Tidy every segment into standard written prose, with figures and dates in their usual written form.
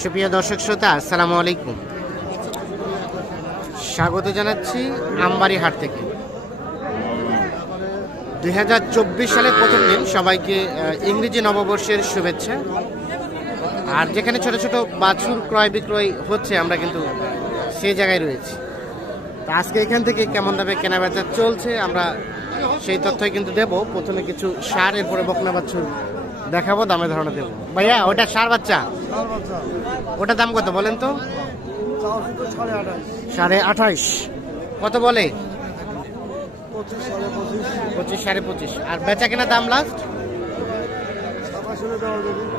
সুপ্রিয় দর্শক শ্রোতা, আসসালামু আলাইকুম। স্বাগত জানাচ্ছি আমবাড়ি হাট থেকে। 2024 সালের প্রথম দিন, সবাইকে ইংরেজি নববর্ষের শুভেচ্ছা। আর যেখানে ছোট ছোট বাছুর ক্রয় বিক্রয় হচ্ছে, আমরা কিন্তু সেই জায়গায় রয়েছি। তো আজকে এখান থেকে কেমন দামে কেনা বেচা চলছে আমরা সেই তথ্যই কিন্তু দেব। প্রথমে কিছু ষাঁড়, এরপরে বকনা বাছুর দেখাবো, দামে ধারণা দেবো। ভাইয়া, ওটা ষাঁড় বাচ্চা, ওটার দাম কত বলেন তো? 28.5। কত বলে? 25, 25.5। আর বেচা কেনা দাম লাস্ট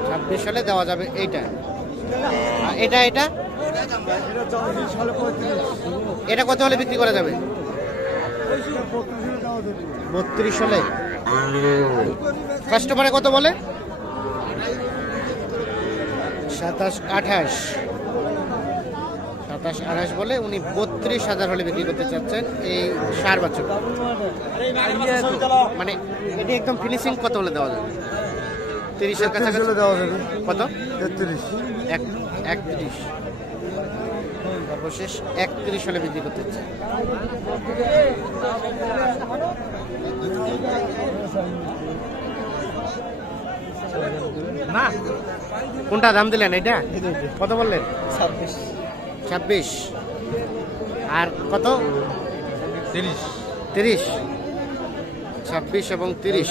26 হলে দেওয়া যাবে। এইটা এটা এটা এটা কত হলে বিক্রি করা যাবে? 32 হলে। কাস্টমারে কত বলে? 27, 28 বলে। উনি 32,000 হলে বিক্রি করতে চাচ্ছেন এই ষাঁড় বাছুর। মানে এটি একদম ফিনিশিং কত হলে দেওয়া যাবে? 30-এর কাছাকাছি দেওয়া যাবে। কত? 31। সর্বশেষ 31 হলে বিক্রি করতে চাচ্ছে। কোনটা দাম দিলেন? এটা কত বললেন? 26। আর কত? 30। 26 এবং 30।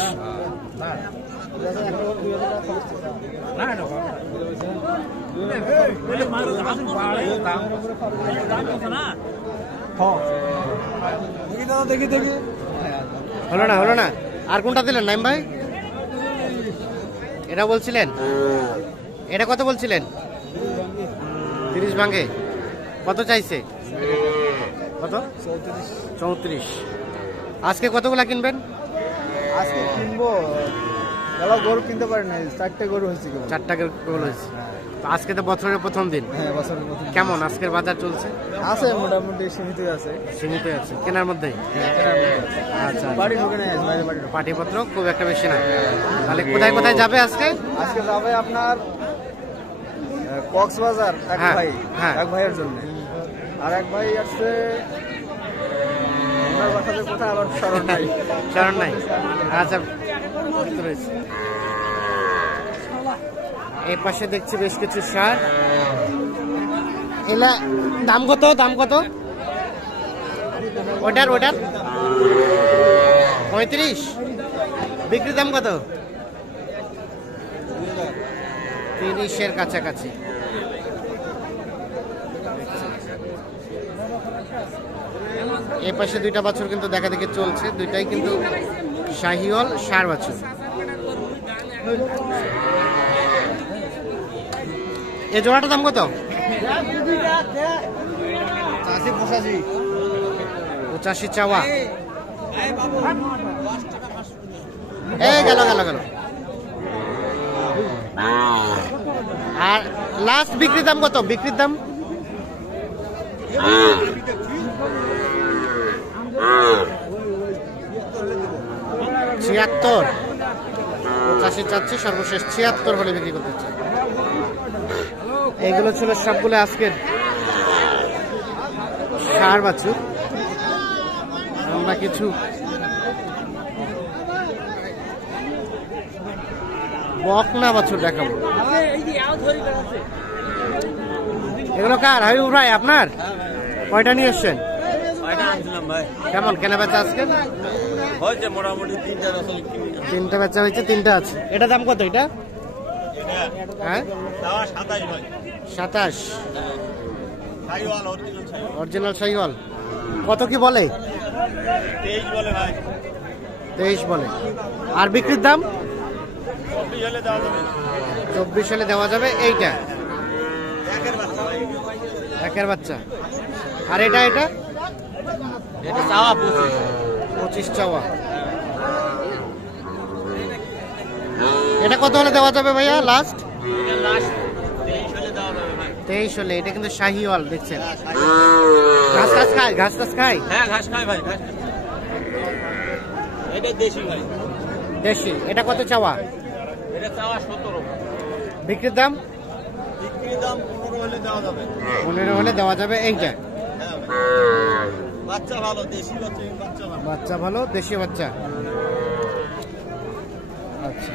হলো না। আর কোনটা দিলেন নাইম ভাই? এটা বলছিলেন? এটা কত বলছিলেন? 30 ভাঙে। কত চাইছে? কত? 34। আজকে কতগুলা কিনবেন? আজকে কিনবো, গরু কিনতে পারি না, 4টে গরু হয়েছে। 4টা গরু হয়েছে। আজকে তো বছরের প্রথম দিন। হ্যাঁ, বছরের প্রথম। কেমন আজকের বাজার চলছে? আছে মোটামুটি সীমিত আছে। কেনার মধ্যে? আচ্ছা, বাড়ি ঢুকে নেই, পাটিপত্র খুব একটা বেশি না। তাহলে কোথায় কোথায় যাবে আজকে? আজকে যাবে আপনার কক্সবাজার এক ভাই, এক ভাইয়ের জন্য। আর এক ভাই আসছে ওনার বাসাতে কোথায়, আবার স্মরণ নাই। আচ্ছা, এই পাশে দেখছি বেশ কিছু ষাঁড়। এলা দাম কত? ওটার 35। বিক্রির দাম কত? 30-এর কাছাকাছি। এই পাশে দুইটা বাছুর কিন্তু দেখা দেখি চলছে, দুইটাই কিন্তু শাহিওয়াল ষাঁড় বাছুর। এই জোড়াটার দাম কত? 85 চাওয়া। গেল। আর লাস্ট বিক্রির দাম কত? 76। 85 চাচ্ছে, সর্বশেষ 76 হলে বিক্রি করতে চাই। এইগুলো ছিল সবগুলো আজকের ষাঁড় বাছুর। আমরা কিছু বকনা বাছুর দেখাবো। এগুলো কার? হাবিবুর ভাই, আপনার? কয়টা নিয়ে এসছেন? কেমন কেনা বেচা আজকে? মোটামুটি 3টা বেচা হয়েছে, 3টা আছে। এটা দাম কত? এটা 27। অরিজিনাল শাহিওয়াল। কত কি বলে? 23 বলে। আর বিক্রির দাম 24 হলে দেওয়া যাবে। এইটা একের বাচ্চা। আর এটা 25 চাওয়া। এটা কত হলে দেওয়া যাবে ভাইয়া লাস্ট? 23 হলে। এটা কিন্তু শাহিওয়াল দেখছেন। ঘাস খায়? হ্যাঁ, ঘাস খায় ভাই। এটা দেশি ভাই। দেশি। এটা কত চাওয়া? এটা চাওয়া 17। বিক্রির দাম বিক্রি দাম 15 হলে দেওয়া যাবে। 15 হলে দেওয়া যাবে। এইটা বাচ্চা ভালো, দেশি বাচ্চা ভালো। বাচ্চা ভালো, দেশি বাচ্চা। আচ্ছা,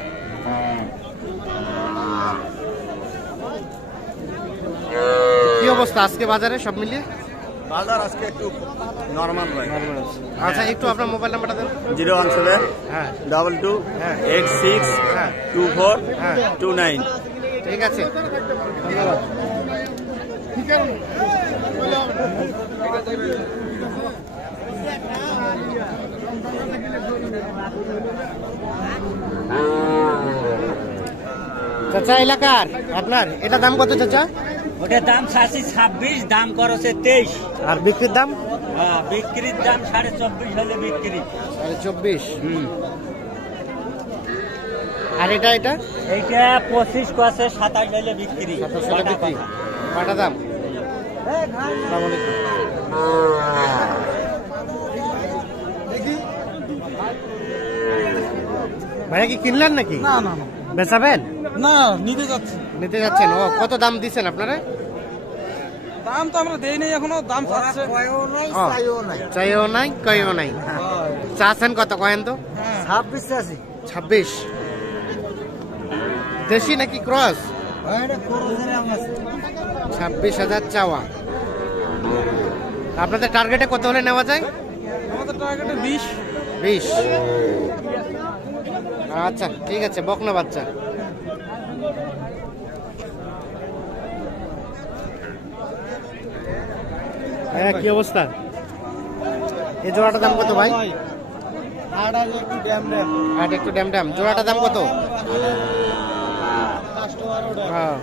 কি অবস্থা আজকে বাজারে সব মিলিয়ে? বাজার আজকে একটু নরমাল ভাই। আচ্ছা, একটু আপনার মোবাইল নাম্বারটা দেন। 017 হ্যাঁ 22 হ্যাঁ 86 হ্যাঁ 24 হ্যাঁ 29। ঠিক আছে, ধন্যবাদ। চাচা এলাকার আপনার এটা দাম কত চাচা? ওটার দাম 26, দাম করছে 23। আর বিক্রির দাম? বিক্রির দাম 24.5 হলে বিক্রি। 24। আর এটা এইটা 25 কছে 27 হলে বিক্রি। 27 হলে বিক্রি। কটা দাম? আসসালামু আলাইকুম। ভাইয়া কি কিনলেন নাকি? না না বেচাবেন? না, নিতে যাচ্ছি। নিতে যাচ্ছেন? ও, কত দাম দিচ্ছেন আপনারা? দাম তো আমরা দেই নাই এখনো, দাম চাচ্ছে। ও, চাইও নাই কইও নাই। চাচ্ছেন কত কয়েন তো? 26 চাচ্ছি। 26। দেশি নাকি ক্রস? 26,000 চাওয়া। আপনাদের টার্গেটে কত হলে নেওয়া যায়? আমাদের টার্গেটে 20। 20। আচ্ছা ঠিক আছে, বকনা বাচ্চা। হ্যাঁ, কি অবস্থা? এই জোড়াটার দাম কত ভাই? হাট একটু ড্যাম ড্যাম। জোড়াটার দাম কত? হ্যাঁ,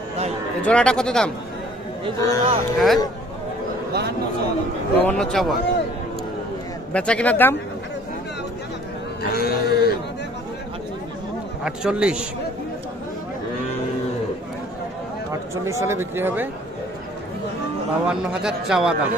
এই জোড়াটা কত দাম? হ্যাঁ 52 চাওয়া। বেচা কিনার দাম 48। 48 সালে বিক্রি হবে। 52,000 চাওয়া দাম।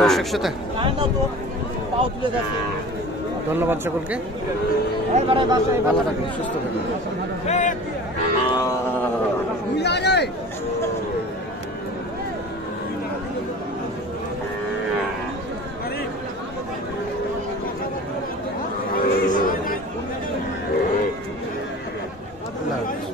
দর্শক শ্রোতা, ধন্যবাদ সকলকে। ভালো থাকবেন, সুস্থ থাকবেন। আল্লাহ হাফেজ।